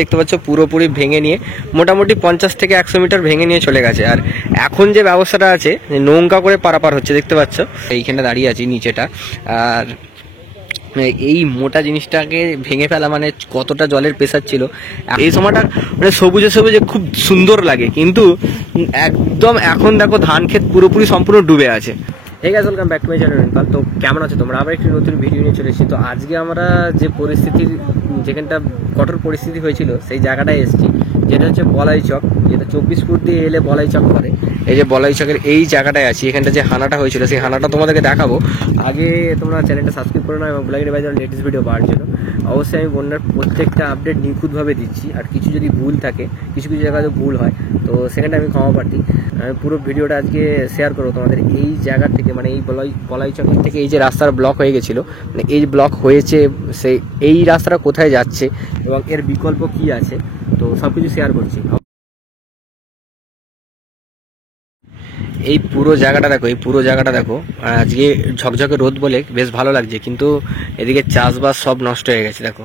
দেখতে পাচ্ছ পুরোপুরি ভেঙে নিয়ে মোটামুটি 50 থেকে 100 মিটার ভেঙে নিয়ে চলে গেছে। আর এখন যে ব্যবস্থাটা আছে নৌকা করে পারাপার হচ্ছে দেখতে পাচ্ছ, এইখানে দাঁড়িয়ে আছি নিচেটা। আর এই মোটা জিনিসটাকে ভেঙে ফেলা মানে কতটা জলের প্রেসার ছিল। এই সময়টা মানে সবুজে সবুজে খুব সুন্দর লাগে, কিন্তু একদম এখন দেখো ধান ক্ষেত পুরোপুরি সম্পূর্ণ ডুবে আছে। এই guys, welcome back to my channel. তো কেমন আছো তোমরা? আবার একটি নতুন ভিডিও নিয়ে চলে এসেছি। তো আজকে আমরা যে পরিস্থিতির, যেখানটা কঠোর পরিস্থিতি হয়েছিল সেই জায়গাটায় এসেছি, যেটা হচ্ছে বলাই চক, যেটা 24 ফুট দিয়ে এলে বলাই চক করে। এই যে বলাই চকের এই জায়গাটায় আছি, এখানটা যে হানাটা হয়েছিল সেই হানাটা তোমাদেরকে দেখাবো। আগে তোমরা চ্যানেলটা সাবস্ক্রাইব করে নাও এবং ব্লগের বাইরে লেটেস্ট ভিডিও পাওয়ার জন্য। অবশ্যই আমি বন্যার প্রত্যেকটা আপডেট নিখুঁতভাবে দিচ্ছি, আর কিছু যদি ভুল থাকে, কিছু কিছু জায়গায় ভুল হয় তো সেখানটা আমি ক্ষমা প্রার্থী। আমি পুরো ভিডিওটা আজকে শেয়ার করবো তোমাদের এই জায়গা থেকে, মানে এই বলাই চকের থেকে এই যে রাস্তার ব্লক হয়ে গেছিলো, মানে এই ব্লক হয়েছে, সেই এই রাস্তাটা কোথায় যাচ্ছে এবং এর বিকল্প কি আছে, তো সব কিছু শেয়ার করছি। এই পুরো জায়গাটা দেখো, এই পুরো জায়গাটা দেখো। আজকে ঝকঝকে রোদ বলে বেশ ভালো লাগছে, কিন্তু এদিকে চাষবাস সব নষ্ট হয়ে গেছে। দেখো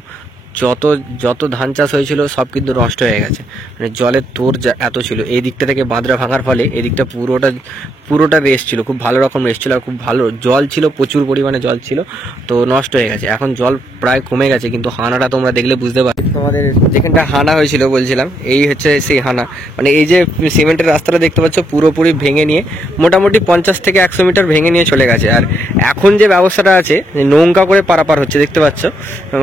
যত ধান চাষ হয়েছিল সব কিন্তু নষ্ট হয়ে গেছে, মানে জলের তোর এত ছিল। এই দিকটা থেকে বাঁধরা ভাঙার ফলে এই দিকটা পুরোটা রেস্ট ছিল, খুব ভালো রকম রেস্ট ছিল, আর খুব ভালো জল ছিল, প্রচুর পরিমাণে জল ছিল, তো নষ্ট হয়ে গেছে। এখন জল প্রায় কমে গেছে, কিন্তু হানাটা তোমরা দেখলে বুঝতে পারবে। তোমাদের যেখানটা হানা হয়েছিল বলছিলাম, এই হচ্ছে সেই হানা। মানে এই যে সিমেন্টের রাস্তাটা দেখতে পাচ্ছ পুরোপুরি ভেঙে নিয়ে মোটামুটি 50 থেকে 100 মিটার ভেঙে নিয়ে চলে গেছে। আর এখন যে ব্যবস্থাটা আছে নৌকা করে পারাপার হচ্ছে দেখতে পাচ্ছ।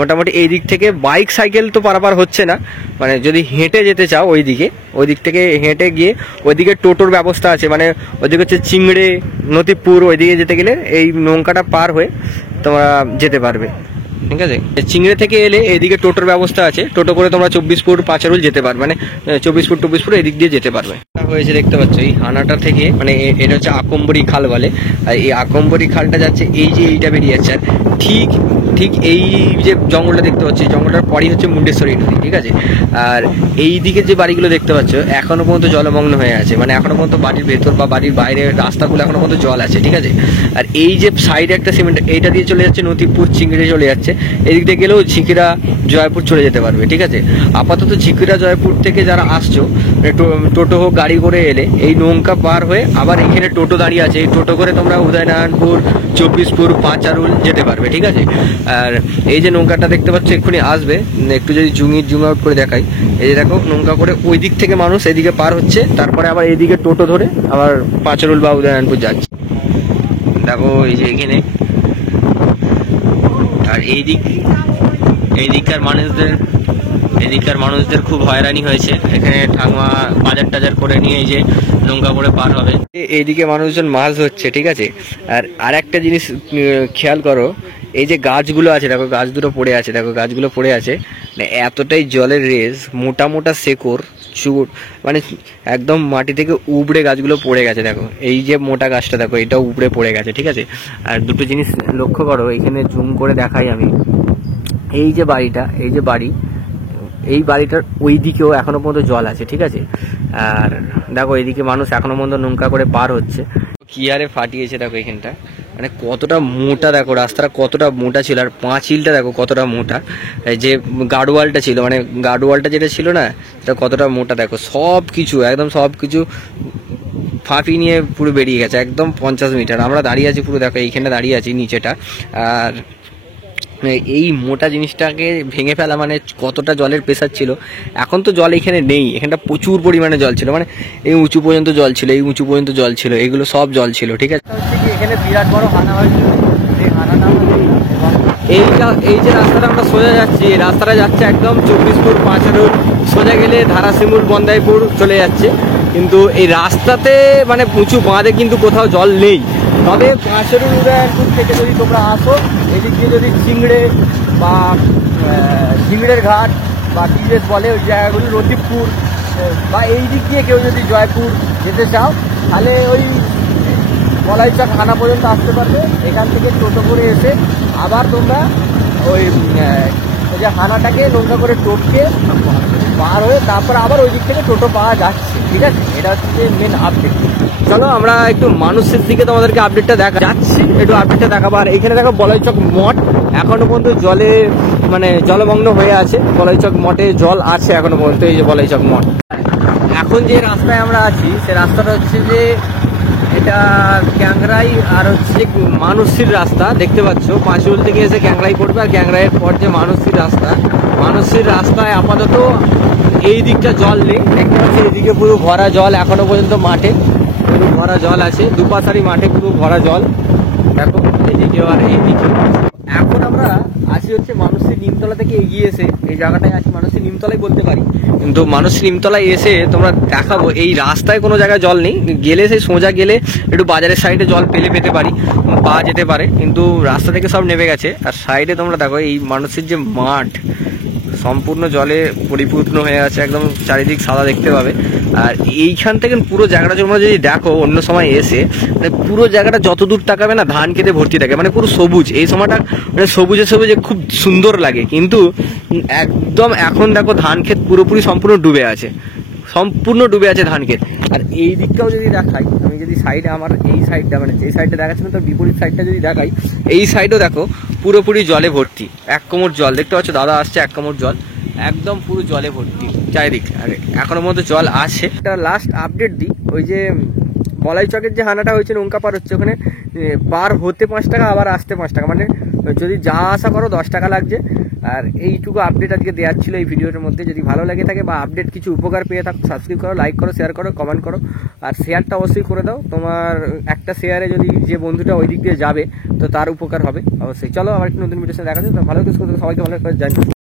মোটামুটি এই দিক থেকে বাইক সাইকেল তো পারাপার হচ্ছে না, মানে যদি হেঁটে যেতে চাও ওই দিক থেকে হেঁটে গিয়ে ওইদিকে টোটোর ব্যবস্থা আছে। মানে ওইদিকে হচ্ছে চিংড়ে, নতিপুর, ওইদিকে যেতে গেলে এই নৌকাটা পার হয়ে তোমরা যেতে পারবে, ঠিক আছে। চিংড়ে থেকে এলে এইদিকে টোটোর ব্যবস্থা আছে, টোটো করে তোমরা 24 ফুট পাঁচারুল যেতে পারবে, মানে 24 ফুট 24 ফুট এদিক দিয়ে যেতে পারবে। হয়েছে দেখতে পাচ্ছ এই হানাটা থেকে, মানে এটা হচ্ছে আকম্বরী খাল বলে। আর এই আকম্বরী খালটা যাচ্ছে এই যে এইটা বেরিয়ে যাচ্ছে। আর ঠিক এই যে জঙ্গলটা দেখতে পাচ্ছি, জঙ্গলটার পরই হচ্ছে মুন্ডেশ্বরী নদী, ঠিক আছে। আর এই দিকে যে বাড়িগুলো দেখতে পাচ্ছ এখনো পর্যন্ত জলমগ্ন হয়ে আছে, মানে এখনো পর্যন্ত বাড়ির ভেতর বা বাড়ির বাইরের রাস্তাগুলো এখনো পর্যন্ত জল আছে, ঠিক আছে। আর এই যে সাইডে একটা সিমেন্ট, এইটা দিয়ে চলে যাচ্ছে নতিপুর, চিংড়ে চলে যাচ্ছে। এদিক দিয়ে গেলেও ঝিকিরা, জয়পুর চলে যেতে পারবে, ঠিক আছে। আপাতত ঝিকিরা, জয়পুর থেকে যারা আসছো টোটো হোক গাড়ি করে এলে এই নৌকা পার হয়ে আবার এখানে টোটো দাঁড়িয়ে আছে, এই টোটো করে তোমরা উদয়নারায়ণপুর, 24 ফুট পাঁচারুল যেতে পারবে, ঠিক আছে। আর এই যে নৌকাটা দেখতে পাচ্ছ এক্ষুনি আসবে, একটু যদি জুম আউট করে দেখাই, এই যে দেখো নৌকা করে ওই দিক থেকে মানুষ এদিকে পার হচ্ছে, তারপরে আবার এইদিকে টোটো ধরে আবার পাঁচারুল বা উদয়নারায়ণপুর যাচ্ছে। দেখো এই যে এখানে, আর এদিককার মানুষদের খুব হয়রানি হয়েছে। এখানে ঠাকুমা বাজার টাজার করে নিয়ে এই যে নৌকা করে পার হবে। এইদিকে মানুষজন মাছ ধরছে, ঠিক আছে। আর একটা জিনিস খেয়াল করো, এই যে গাছগুলো আছে দেখো, গাছগুলো পড়ে আছে, মানে এতটাই জলের রেস, মোটা শেকড় চুট, মানে একদম মাটি থেকে উপড়ে গাছগুলো পড়ে গেছে। দেখো এই যে মোটা গাছটা দেখো, এটাও উপড়ে পড়ে গেছে, ঠিক আছে। আর দুটো জিনিস লক্ষ্য করো, এখানে জুম করে দেখাই আমি। এই যে বাড়িটার ওই দিকেও এখনো পর্যন্ত জল আছে, ঠিক আছে। আর দেখো এইদিকে মানুষ এখনো পর্যন্ত নৌকা করে পার হচ্ছে। কি আরে ফাটিয়েছে দেখো এখানটা, মানে কতটা মোটা, দেখো রাস্তাটা কতটা মোটা ছিল। আর পাঁচিলটা দেখো কতটা মোটা, যে গার্ডওয়ালটা ছিল, মানে গার্ডওয়ালটা যেটা ছিল না সেটা কতটা মোটা। দেখো সব কিছু ফাঁপি নিয়ে পুরো বেরিয়ে গেছে, একদম 50 মিটার। আমরা দাঁড়িয়ে আছি পুরো, দেখো এইখানে দাঁড়িয়ে আছি নিচেটা। আর এই মোটা জিনিসটাকে ভেঙে ফেলা মানে কতটা জলের প্রেসার ছিল। এখন তো জল এখানে নেই, এখানটা প্রচুর পরিমাণে জল ছিল, মানে এই উঁচু পর্যন্ত জল ছিল, এগুলো সব জল ছিল, ঠিক আছে। এখানে বিরাট বড় হানা হয়েছিল, এই হানাটা এই যে রাস্তাটা আমরা সোজা যাচ্ছি, এই রাস্তাটা যাচ্ছে একদম 24 ফুট পাঁচারুল, সোজা গেলে ধারাসিমুল, বন্দাইপুর চলে যাচ্ছে। কিন্তু এই রাস্তাতে মানে উঁচু বাঁধে কিন্তু কোথাও জল নেই। তবে পাঁচারুল, উদয়নারায়ণপুর থেকে যদি তোমরা আসো, এদিক দিয়ে যদি চিংড়ের ঘাট বা টিএস বলে ওই জায়গাগুলো, নতিপুর বা এই দিক দিয়ে কেউ যদি জয়পুর যেতে চাও, তাহলে ওই বলাইচক হানা পর্যন্ত আসতে পারবে। এখান থেকে টোটো করে এসে আবার তোমরা ওই যে হানাটাকে নৌকা করে টোপকে পার হয়ে তারপর আবার ওই দিক থেকে টোটো পাওয়া যাচ্ছে, ঠিক আছে। এটা হচ্ছে মেন আপডেট। চলো আমরা একটু মানুষের দিকে তোমাদেরকে আপডেটটা দেখা যাচ্ছি, একটু আপডেটটা দেখাবো। আর এখানে দেখো বলাইচক মঠ, এখনো পর্যন্ত জলে মানে জলমগ্ন হয়ে আছে। বলাইচক মঠে জল আছে এখনো পর্যন্ত, এই যে বলাইচক মঠ। এখন যে রাস্তায় আমরা আছি সে রাস্তাটা হচ্ছে যে এটা ক্যাংরাই আর হচ্ছে মানসীর রাস্তা, দেখতে পাচ্ছ। পাঁচুল থেকে এসে ক্যাংরাই পড়বে, আর ক্যাংরাইয়ের পর যে মানসীর রাস্তা, মানসীর রাস্তায় আপাতত এই দিকটা জল নেই, দেখতে পাচ্ছি। এইদিকে পুরো ভরা জল এখনো পর্যন্ত, মাঠে পুরো ভরা জল আছে, দুপাশারি মাঠে পুরো ভরা জল দেখো, এইদিকে আর এইদিকে। এখন আমরা আছি হচ্ছে মানুষের নিমতলা থেকে এগিয়ে এসে এই জায়গাটায় আছি, মানুষের নিমতলাই বলতে পারি। কিন্তু মানুষের নিমতলায় এসে তোমরা দেখাবো এই রাস্তায় কোনো জায়গায় জল নেই, গেলে সেই সোজা গেলে একটু বাজারের সাইডে জল পেতে পারি, পাওয়া যেতে পারে, কিন্তু রাস্তা থেকে সব নেমে গেছে। আর সাইডে তোমরা দেখো এই মানুষের যে মাঠ সম্পূর্ণ জলে পরিপূর্ণ হয়ে আছে, একদম চারিদিক সাদা দেখতে পাবে। আর এইখান থেকে পুরো জায়গাটা তোমরা যদি দেখো অন্য সময় এসে, মানে পুরো জায়গাটা যত দূর তাকাবে না ধান খেতে ভর্তি থাকে, মানে পুরো সবুজ। এই সময়টা মানে সবুজে সবুজে খুব সুন্দর লাগে, কিন্তু একদম এখন দেখো ধান ক্ষেত পুরোপুরি সম্পূর্ণ ডুবে আছে, সম্পূর্ণ ডুবে আছে ধান ক্ষেত। আর এই দিকটাও যদি দেখাই আমি, যদি সাইডে আমার এই সাইডটা মানে যে সাইডটা দেখাচ্ছে না তার বিপরীত সাইডটা যদি দেখাই, এই সাইডও দেখো পুরোপুরি জলে ভর্তি, এক কোমর জল দেখতে পাচ্ছ, দাদা আসছে, এক কোমর জল একদম পুরো জলে ভর্তি চারিদিক। আর এখনো মধ্যে জল আছে। একটা লাস্ট আপডেট দিই, ওই যে বলাইচকের যে হানাটা হয়েছে, নৌকা পার হচ্ছে, ওখানে পার হতে 5 টাকা, আবার আসতে 5 টাকা, মানে যদি যা আসা করো 10 টাকা লাগছে। আর এইটুকু আপডেট আজকে দেওয়ার ছিল এই ভিডিওর মধ্যে। যদি ভালো লাগে থাকে বা আপডেট কিছু উপকার পেয়ে থাকো, সাবস্ক্রাইব করো, লাইক করো, শেয়ার করো, কমেন্ট করো, আর শেয়ারটা অবশ্যই করে দাও। তোমার একটা শেয়ারে যদি যে বন্ধুটা ওই দিক দিয়ে যাবে তো তার উপকার হবে অবশ্যই। চলো আবার একটু নতুন ভিডিওর সাথে দেখা যাচ্ছে। ভালো কিছু সবাইকে ভালো করে জানি।